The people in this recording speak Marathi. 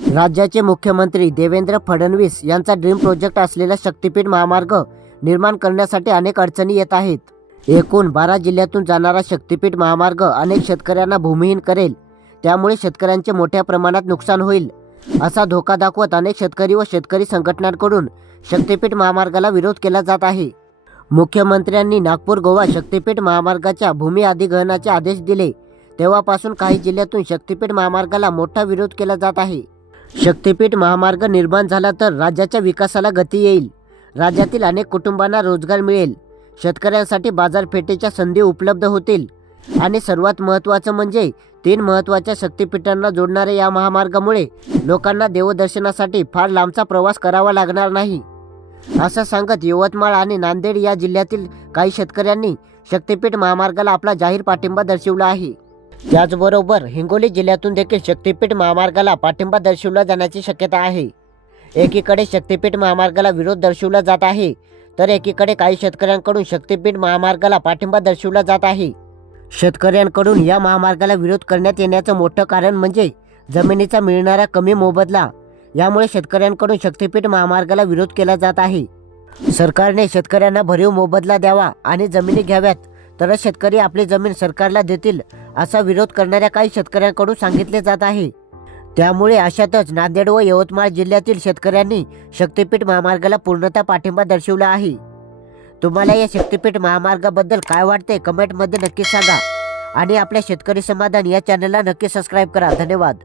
राज्याचे मुख्यमंत्री देवेंद्र फडणवीस यांचा ड्रीम प्रोजेक्ट असलेला शक्तीपीठ महामार्ग निर्माण करण्यासाठी अनेक अडचणी येत आहेत. एकूण बारा जिल्ह्यातून जाणारा शक्तीपीठ महामार्ग अनेक शेतकऱ्यांना भूमिहीन करेल. त्यामुळे शेतकऱ्यांचे मोठ्या प्रमाणात नुकसान होईल असा धोका दाखवत अनेक शेतकरी व शेतकरी संघटनांकडून शक्तीपीठ महामार्गाला विरोध केला जात आहे. मुख्यमंत्र्यांनी नागपूर गोवा शक्तीपीठ महामार्गाच्या भूमी अधिग्रहणाचे आदेश दिले. तेव्हापासून काही जिल्ह्यातून शक्तीपीठ महामार्गाला मोठा विरोध केला जात आहे. शक्तीपीठ महामार्ग निर्माण झाला तर राज्याच्या विकासाला गती येईल. राज्यातील अनेक कुटुंबांना रोजगार मिळेल. शेतकऱ्यांसाठी बाजारपेठेच्या संधी उपलब्ध होतील. आणि सर्वात महत्त्वाचं म्हणजे तीन महत्त्वाच्या शक्तिपीठांना जोडणाऱ्या या महामार्गामुळे लोकांना देवदर्शनासाठी फार लांबचा प्रवास करावा लागणार नाही. असं सांगत यवतमाळ आणि नांदेड या जिल्ह्यातील काही शेतकऱ्यांनी शक्तीपीठ महामार्गाला आपला जाहीर पाठिंबा दर्शवला आहे. त्याचबरोबर हिंगोली जिल्ह्यातून देखील शक्तीपीठ महामार्गाला पाठिंबा दर्शवला जाण्याची शक्यता आहे. एकीकडे शक्तीपीठ महामार्गाला विरोध दर्शवला जात आहे तर एकीकडे काही शेतकऱ्यांकडून शक्तीपीठ महामार्गाला पाठिंबा दर्शवला जात आहे. शेतकऱ्यांकडून या महामार्गाला विरोध करण्यात येण्याचं मोठं कारण म्हणजे जमिनीचा मिळणारा कमी मोबदला. यामुळे शेतकऱ्यांकडून शक्तीपीठ महामार्गाला विरोध केला जात आहे. सरकारने शेतकऱ्यांना भरीव मोबदला द्यावा आणि जमिनी घ्याव्यात तरच शेतकरी आपली जमीन सरकारला देतील असा विरोध करणाऱ्या काही शेतकऱ्यांकडून सांगितले जात आहे. त्यामुळे अशातच नांदेड व यवतमाळ जिल्ह्यातील शेतकऱ्यांनी शक्तीपीठ महामार्गाला पूर्णतः पाठिंबा दर्शवला आहे. तुम्हाला या शक्तीपीठ महामार्गाबद्दल काय वाटते कमेंटमध्ये नक्की सांगा. आणि आपल्या शेतकरी समाधान या चॅनलला नक्की सबस्क्राईब करा. धन्यवाद.